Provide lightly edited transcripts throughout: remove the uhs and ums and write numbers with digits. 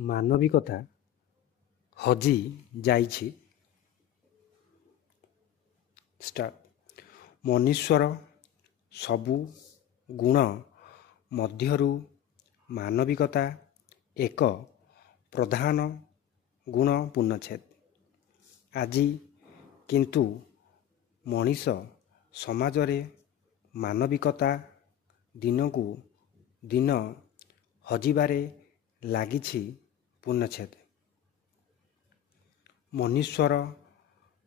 ମାନବିକତା ହଜି ଯାଇଛି। ମନୁଷ୍ୟର ସବୁ ଗୁଣ ମଧ୍ୟରୁ ମାନବିକତା ଏକ ପ୍ରଧାନ ଗୁଣ ପୂର୍ଣ୍ଣଚ୍ଛେଦ। ଆଜି କିନ୍ତୁ ମଣିଷ ସମାଜରେ ମାନବିକତା ଦିନକୁ ଦିନ ହଜିବାରେ ଲାଗିଛି। ପୂର୍ଣ୍ଣଚ୍ଛେଦ। ମନୁଷ୍ୟର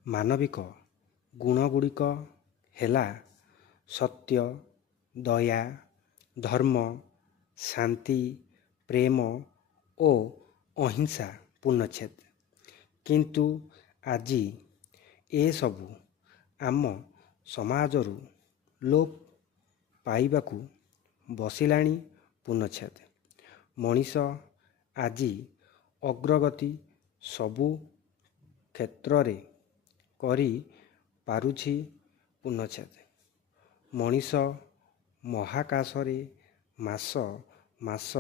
ମାନବିକ ଗୁଣଗୁଡ଼ିକ ହେଲା ସତ୍ୟ, ଦୟା, ଧର୍ମ, ଶାନ୍ତି, ପ୍ରେମ ଓ ଅହିଂସା। ପୂର୍ଣ୍ଣଚ୍ଛେଦ। କିନ୍ତୁ ଆଜି ଏସବୁ ଆମ ସମାଜରୁ ଲୋପ ପାଇବାକୁ ବସିଲାଣି। ପୂର୍ଣ୍ଣଚ୍ଛେଦ। ମଣିଷ ଆଜି ଅଗ୍ରଗତି ସବୁ କ୍ଷେତ୍ରରେ କରି ପାରୁଛି। ପୂର୍ଣ୍ଣଚ୍ଛେଦ। ମଣିଷ ମହାକାଶରେ ମାସ ମାସ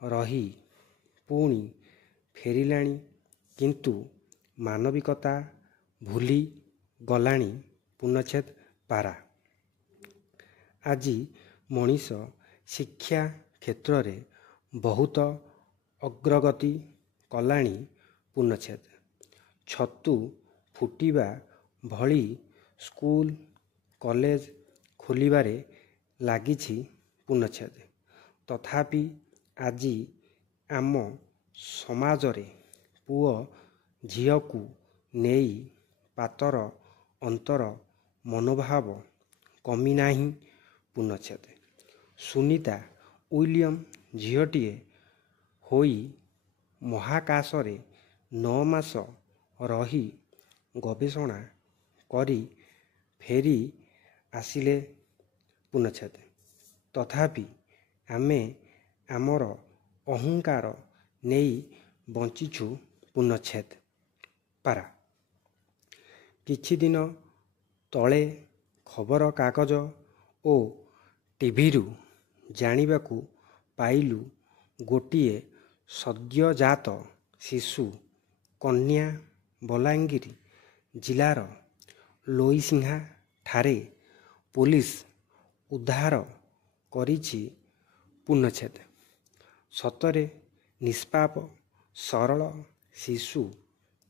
ରହି ପୁଣି ଫେରିଲାଣି, କିନ୍ତୁ ମାନବିକତା ଭୁଲି ଗଲାଣି। ପୂର୍ଣ୍ଣଚ୍ଛେଦ। ପାରା। ଆଜି ମଣିଷ ଶିକ୍ଷା କ୍ଷେତ୍ରରେ ବହୁତ ଅଗ୍ରଗତି କଲାଣି। ପୂର୍ଣ୍ଣଚ୍ଛେଦ। ଛତୁ ଫୁଟିବା ଭଳି ସ୍କୁଲ କଲେଜ ଖୋଲିବାରେ ଲାଗିଛି। ପୂର୍ଣ୍ଣଚ୍ଛେଦ। ତଥାପି ଆଜି ଆମ ସମାଜରେ ପୁଅ ଝିଅକୁ ନେଇ ପାତର ଅନ୍ତର ମନୋଭାବ କମିନାହିଁ। ପୂର୍ଣ୍ଣଚ୍ଛେଦ। ସୁନିତା ଉଇଲିୟମ ଝିଅଟିଏ ହୋଇ ମହାକାଶରେ 9 ମାସ ରହି ଗବେଷଣା କରି ଫେରି ଆସିଲେ। ପୂର୍ଣ୍ଣଚ୍ଛେଦ। ତଥାପି ଆମେ ଆମର ଅହଙ୍କାର ନେଇ ବଞ୍ଚିଛୁ। ପୂର୍ଣ୍ଣଚ୍ଛେଦ। ପାରା। କିଛିଦିନ ତଳେ ଖବରକାଗଜ ଓ ଟିଭିରୁ ଜାଣିବାକୁ ପାଇଲୁ, ଗୋଟିଏ ସଦ୍ୟଜାତ ଶିଶୁ କନ୍ୟା ବଲାଙ୍ଗୀର ଜିଲ୍ଲାର ଲୋଇସିଂହା ଠାରେ ପୋଲିସ ଉଦ୍ଧାର କରିଛି। ପୂର୍ଣ୍ଣଚ୍ଛେଦ। ସତରେ ନିଷ୍ପାପ ସରଳ ଶିଶୁ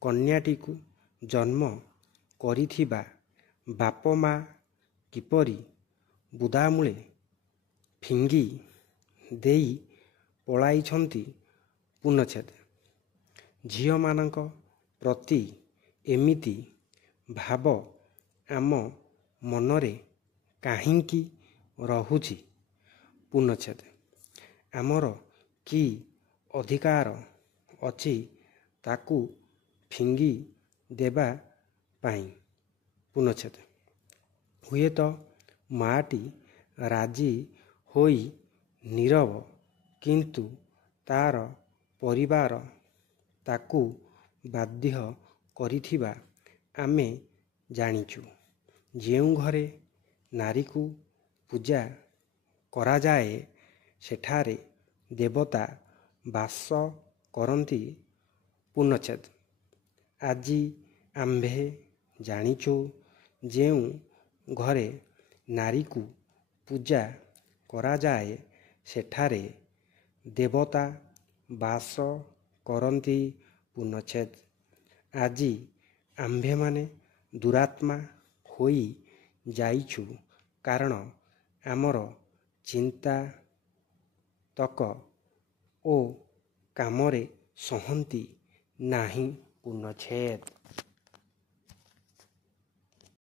କନ୍ୟାଟିକୁ ଜନ୍ମ କରିଥିବା ବାପ ମା କିପରି ବୁଦାମୂଳେ ଫିଙ୍ଗି ଦେଇ ପଳାଇଛନ୍ତି। ପୂର୍ଣ୍ଣଚ୍ଛେଦ। ଝିଅମାନଙ୍କ ପ୍ରତି ଏମିତି ଭାବ ଆମ ମନରେ କାହିଁକି ରହୁଛି? ପୂର୍ଣ୍ଣଚ୍ଛେଦ। ଆମର କି ଅଧିକାର ଅଛି ତାକୁ ଫିଙ୍ଗି ଦେବା ପାଇଁ? ପୂର୍ଣ୍ଣଚ୍ଛେଦ। ହୁଏତ ମାଟି ରାଜି ହୋଇ ନୀରବ, କିନ୍ତୁ ତାର ପରିବାର ତାକୁ ବାଧ୍ୟ କରିଥିବା ଆମେ ଜାଣିଛୁ। ଯେଉଁ ଘରେ ନାରୀକୁ ପୂଜା କରାଯାଏ, ସେଠାରେ ଦେବତା ବାସ କରନ୍ତି। ପୂର୍ଣ୍ଣଚ୍ଛେଦ। ଆଜି ଆମ୍ଭେ ଜାଣିଛୁ, ଯେଉଁ ଘରେ ନାରୀକୁ ପୂଜା କରାଯାଏ, ସେଠାରେ ଦେବତା ବାସ କରନ୍ତି। ପୂର୍ଣ୍ଣଚ୍ଛେଦ। ଆଜି ଆମ୍ଭେମାନେ ଦୁରାତ୍ମା ହୋଇ ଯାଇଛୁ, କାରଣ ଆମର ଚିନ୍ତା ତକ ଓ କାମରେ ସଂହତି ନାହିଁ। ପୂର୍ଣ୍ଣଚ୍ଛେଦ।